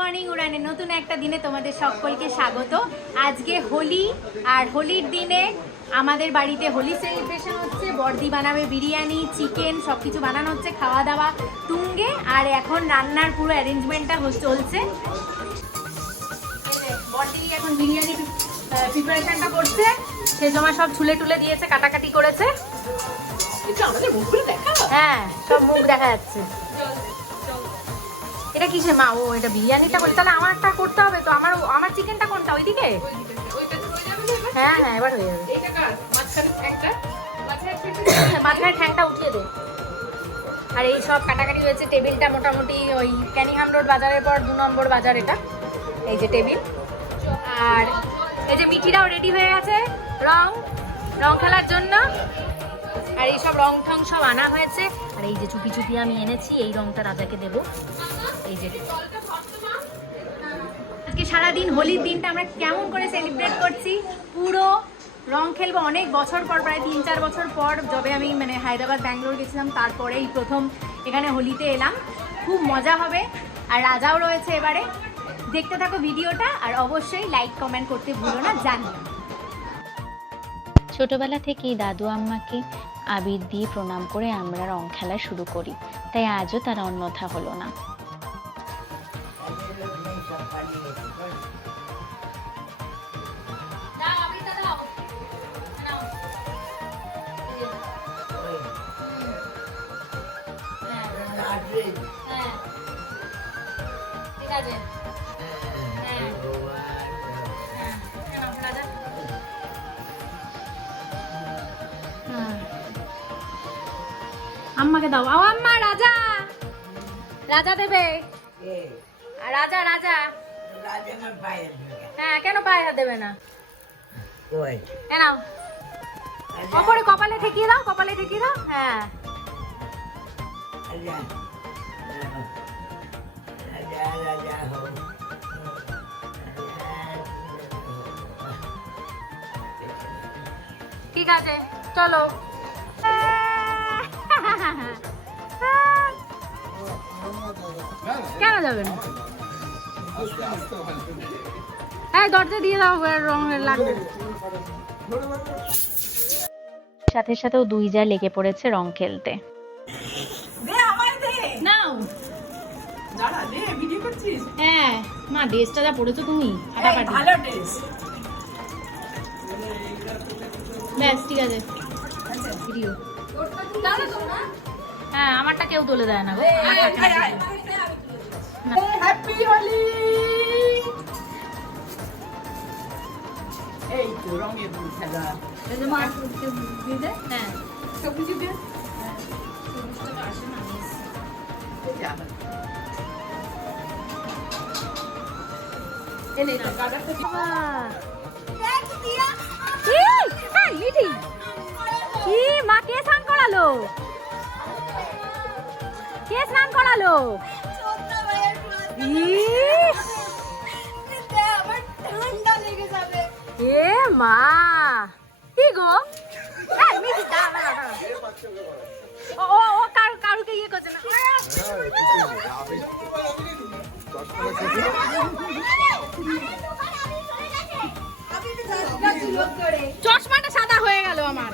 Morning উড়ানের নতুন একটা দিনে তোমাদের সকলকে স্বাগত। আজকে হোলি, আর হোলির দিনে আমাদের বাড়িতে হোলি সেলিব্রেশন হচ্ছে। বর্দি বানাবে বিরিয়ানি, চিকেন, সব কিছু বানানো হচ্ছে, খাওয়া দাওয়া তুঙ্গে। আর এখন রান্নার পুরো অ্যারেঞ্জমেন্টটা চলছে। বর্দি এখন বিরিয়ানি প্রিপারেশনটা করছে। সে সময় সব ছুলে টুলে দিয়েছে, কাটাকাটি করেছে। হ্যাঁ, সব মুখ দেখা যাচ্ছে। এটা কিসে মা? ও এটা বিরিয়ানিটা বলে, তাহলে আমারটা করতে হবে তো। আমার চিকেনটা কোনটা? ওইদিকে? হ্যাঁ হ্যাঁ, এবার হয়ে যাবে। মাঝখানে ঠ্যাংটা উঠিয়ে দে। আর এই সব কাটাকাটি হয়েছে। টেবিলটা মোটামুটি ওই ক্যানিংহাম রোড বাজারের পর 2 নম্বর বাজার এটা। এই যে টেবিল। আর এই যে মিঠিরাও রেডি হয়ে গেছে রং খেলার জন্য। আর এই সব রং ঠং সব আনা হয়েছে। আর এই যে চুপি চুপি আমি এনেছি, এই রংটা রাজাকে দেব। এই যে আজকে সারাদিন হোলির দিনটা আমরা কেমন করে সেলিব্রেট করছি, পুরো রং খেলবো। অনেক বছর পর, প্রায় 3-4 বছর পর, যবে আমি হায়দ্রাবাদ ব্যাঙ্গালোর গেছিলাম, তারপরেই প্রথম এখানে হোলিতে এলাম। খুব মজা হবে। আর রাজাও রয়েছে এবারে। দেখতে থাকো ভিডিওটা, আর অবশ্যই লাইক কমেন্ট করতে ভুলো না, জানি। ছোটবেলা থেকেই দাদু আম্মাকে আবির দিয়ে প্রণাম করে আমরা রং খেলা শুরু করি, তাই আজও তার অন্যথা হলো না। আম্মাকে দাও। আম্মা, রাজা রাজা দেবে। রাজা রাজা হ্যাঁ, কেন পায়ে হাত দেবে না? নাও, ওপরে কপালে ঠেকিয়ে দাও, কপালে ঠেকিয়ে দাও। হ্যাঁ, ঠিক আছে, চলো। কেন যাবে না? হ্যাঁ, দরজা দিয়ে দাও, রঙের লাগবে। সাথে সাথেও দুই যা লেগে পড়েছে রং খেলতে। নাও। হ্যাঁ মা, ড্রেসটা যা পড়েছো তুমি, ফাটাফাটি। ব্যাস, ঠিক আছে। ভিডিও। হ্যাঁ, আমারটা কেউ তুলে দেয় না গো। হ্যাপি হোলি। এই তো রঙের খেলা। হ্যাঁ, সব কিছু দিয়ে মা কে স্নান করালো? কে স্নান করালো? এ মা, কি গো? ও কারুকে ইয়ে করছে না। চশমাটা সাদা হয়ে গেল আমার।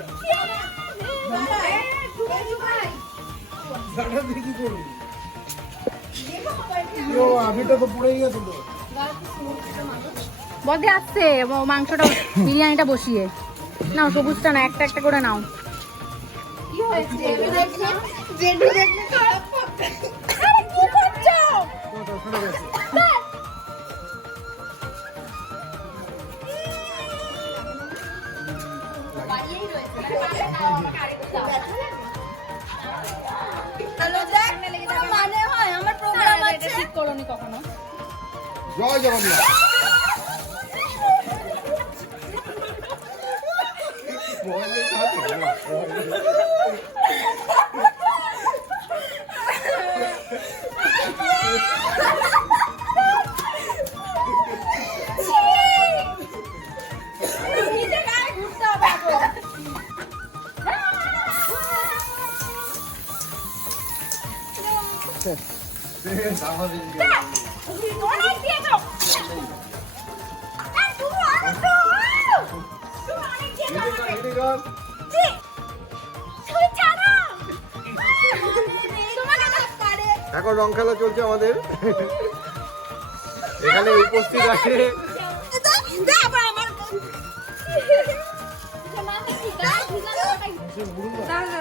বদে আসছে মাংসটা, বিরিয়ানিটা বসিয়ে নাও। সবুজটা না, একটা একটা করে নাও। ঠিক করোনি কখনো। জয় জগন্নাথ। অনেক দিয়েছো। এই তুমি অনেক তো। তুমি অনেক দিয়েছো আমাকে। জি। তুই ছাড়ো। তোমাকে না পারে। এখন রং খেলা চলছে আমাদের। এখানে উপস্থিত আছে দে আবার আমার। মাথা ঠিক আছে, না না।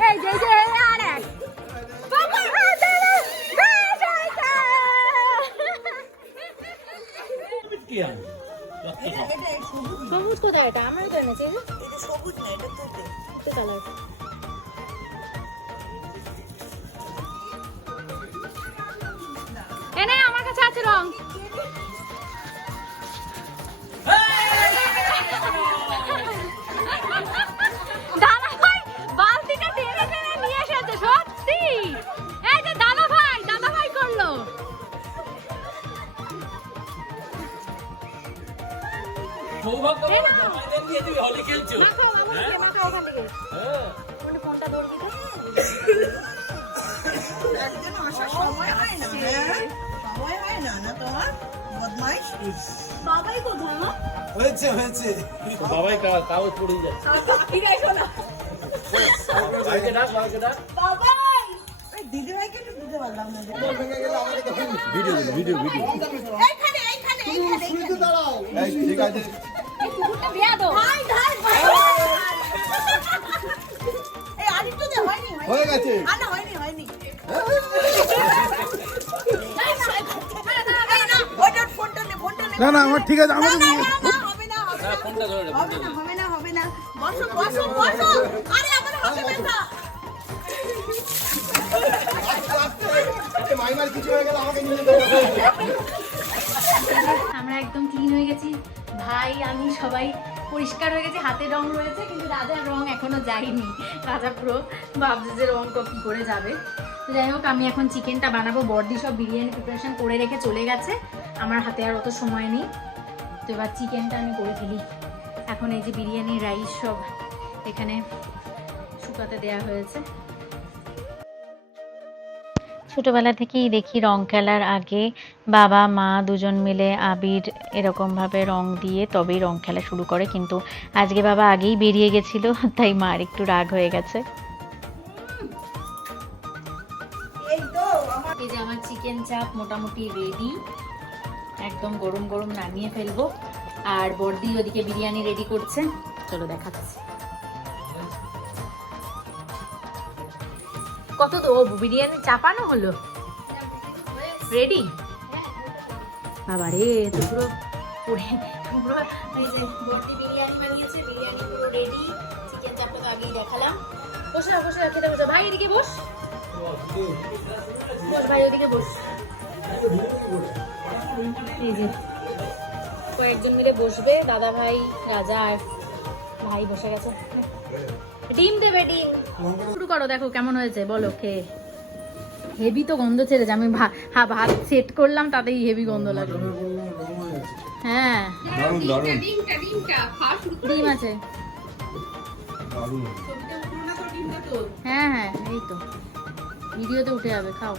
Hey, JJ, Alex. Papa, সবুজ কোথায় এটা? আমার তো এনেছি এটা সবুজ না, এটা তুতে কালার। এনে আমার কাছে আছে রং। দাদা ভাই বালতিটা টেনে টেনে নিয়ে এসেছে সত্যি। এই যে দাদা ভাই করলো। ফোনটা ধরবি তো? সময় হয় না না তোমার বদমাইশ বাবাই কোথায় মা হয়েছে বাবাই কাগজ পড়ে যাচ্ছে ঠিক আছে না বাবাইকে ডাক বাবাই এই দিদি ভাইকে একটু বুঝতে পারলাম না ভিডিও এইখানে শুনতে দাঁড়াও। এই, ঠিক আছে। এই কুকুরটা বিয়া দাও। ভাই এই আরেকটু দে হয়নি হয়ে গেছে। না হয়নি না না আমার ঠিক আছে আমার হবে না বসো আরে আমার হাতে ব্যথা মাইমার কিছু হয়ে গেল আমাকে নিয়ে যেতে হবে। আমরা একদম ক্লিন হয়ে গেছি, ভাই আমি সবাই পরিষ্কার হয়ে গেছে। হাতে রং রয়েছে কিন্তু রাজার রং এখনো যায়নি। রাজা পুরো ভাবছে যে রং কপি করে যাবে। তো যাই হোক, আমি এখন চিকেনটা বানাবো। বর্দি সব বিরিয়ানি প্রিপারেশন করে রেখে চলে গেছে, আমার হাতে আর অত সময় নেই। তো এবার চিকেনটা আমি করে ফেলি। এখন এই যে বিরিয়ানি রাইস সব এখানে শুকাতে দেওয়া হয়েছে। ছোটবেলা থেকেই দেখি রং খেলার আগে বাবা মা দুজন মিলে আবির এরকমভাবে রং দিয়ে তবেই রং খেলা শুরু করে, কিন্তু আজকে বাবা আগেই বেরিয়ে গেছিল, তাই মার একটু রাগ হয়ে গেছে। এই তো আমার এই যে আমার চিকেন চাপ মোটামুটি রেডি, একদম গরম গরম নামিয়ে ফেলবো। আর বর্দি ওদিকে বিরিয়ানি রেডি করছে, চলো দেখাচ্ছি। কত তো বিরিয়ানি চাপানো হলো, রেডি। বাবা রে, তো পুরো পুরো এই যে বর্দি বিরিয়ানি বানিয়েছে, বিরিয়ানি পুরো রেডি। চিকেন চাপটা তো আগেই দেখালাম। বসে খেতে বসে। ভাই এদিকে বস, ভাই ওদিকে বস। এই যে কয়েকজন মিলে বসবে, দাদা ভাই, রাজা আর ভাই বসে গেছে। ডিম দেবে, ডিম শুরু করো। দেখো কেমন হয়েছে বলো খেয়ে। হেভি তো গন্ধ ছেড়েছে, আমি ভাত সেট করলাম তাতেই হেভি গন্ধ লাগে। হ্যাঁ ডিম আছে, হ্যাঁ এই তো ভিডিওতে উঠে যাবে। খাও।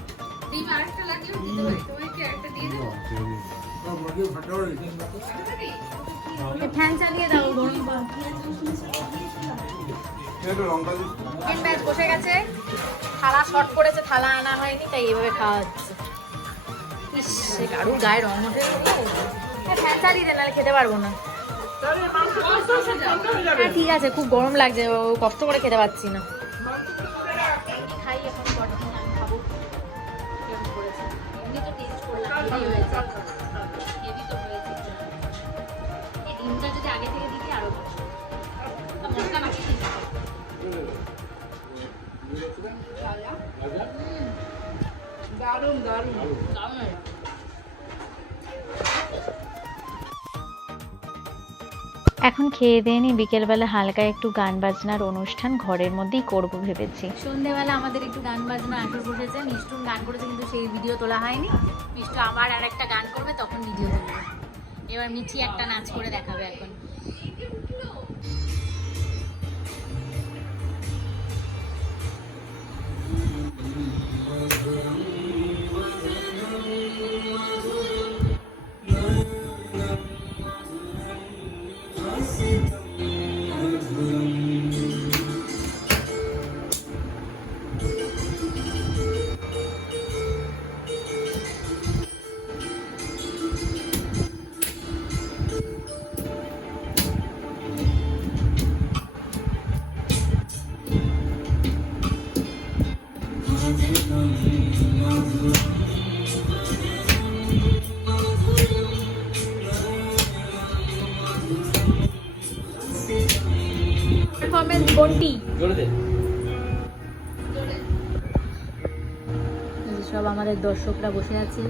ফ্যান চালিয়ে দাও, গরম বসে গেছে। থালা শর্ট করেছে, থালা আনা হয়নি, তাই এভাবে খাওয়া হচ্ছে। কারুর গায়ে রং ওঠে। ফ্যান চালিয়ে দেন, নাহলে খেতে পারবো না। হ্যাঁ ঠিক আছে, খুব গরম লাগছে, কষ্ট করে খেতে পারছি না। খাই এখন, আমি খাবো। কেমন করেছে এমনি তো টেস্ট করলাম, হেভি হয়েছে, হেভি তো হয়েছে। এই ডিমটা যদি আগে থেকে দিতে আরো মশলা মাখিয়ে দিতে। দারুণ এখন খেয়ে দিয়ে নি, বিকেলবেলা হালকা একটু গান বাজনার অনুষ্ঠান ঘরের মধ্যেই করব ভেবেছি। সন্ধ্যেবেলা আমাদের একটু গান বাজনা আসর বসেছে। মিষ্টুন গান করেছে কিন্তু সেই ভিডিও তোলা হয়নি। মিষ্টু আবার আর একটা গান করবে, তখন ভিডিও তুলবে। এবার মিঠি একটা নাচ করে দেখাবে এখন। বন্টি জোরে দে। এই সব আমাদের দর্শকরা বসে আছে।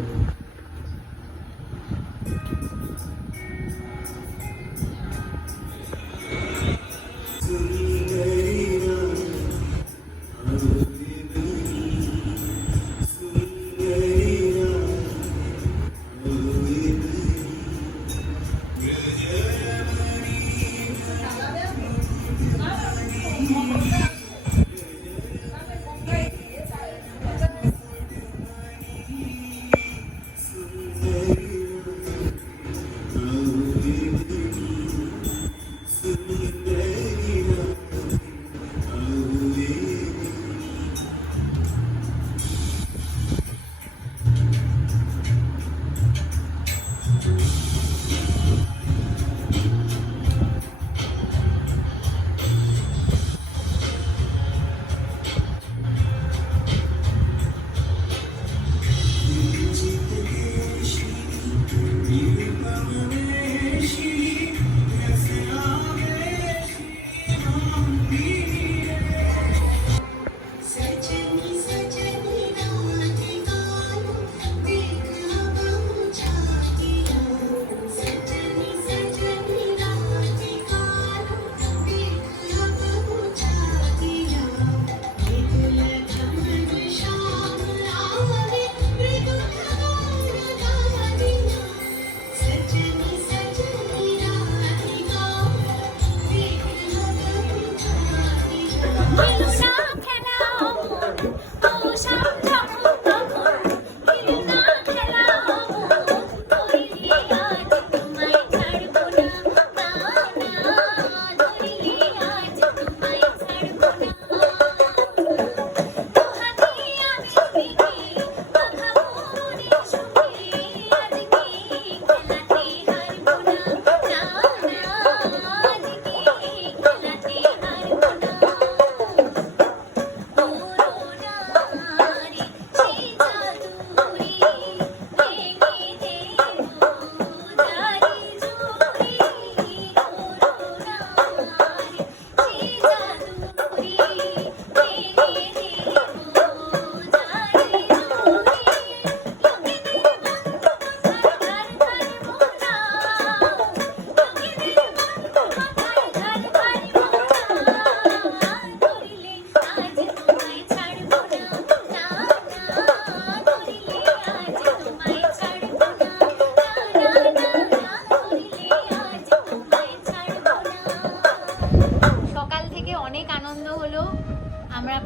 আমরা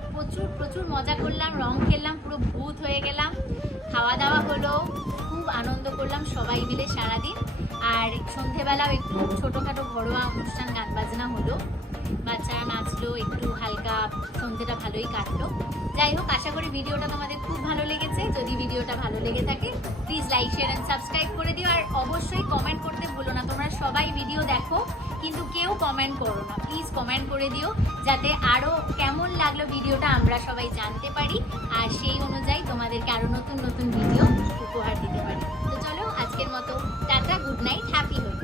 প্রচুর মজা করলাম, রং খেললাম, পুরো ভূত হয়ে গেলাম, খাওয়া দাওয়া হলো, খুব আনন্দ করলাম সবাই মিলে সারাদিন। আর সন্ধেবেলাও একটু ছোটোখাটো ঘরোয়া অনুষ্ঠান, গান বাজনা হলো, বাচ্চারা নাচলো, একটু হালকা সন্ধেটা ভালোই কাটলো। যাই হোক, আশা করি ভিডিওটা তোমাদের খুব ভালো লেগেছে। যদি ভিডিওটা ভালো লেগে থাকে please like, share and subscribe করে দিও। আর অবশ্যই কমেন্ট করতে ভুলো না। তোমরা সবাই ভিডিও দেখো কিন্তু কেউ কমেন্ট করো না, প্লিজ কমেন্ট করে দিও যাতে আরও কেমন লাগলো ভিডিওটা আমরা সবাই জানতে পারি, আর সেই অনুযায়ী তোমাদেরকে আরও নতুন নতুন ভিডিও উপহার দিতে পারি। তো চলো, আজকের মতো ta-ta, good night, happy Holi.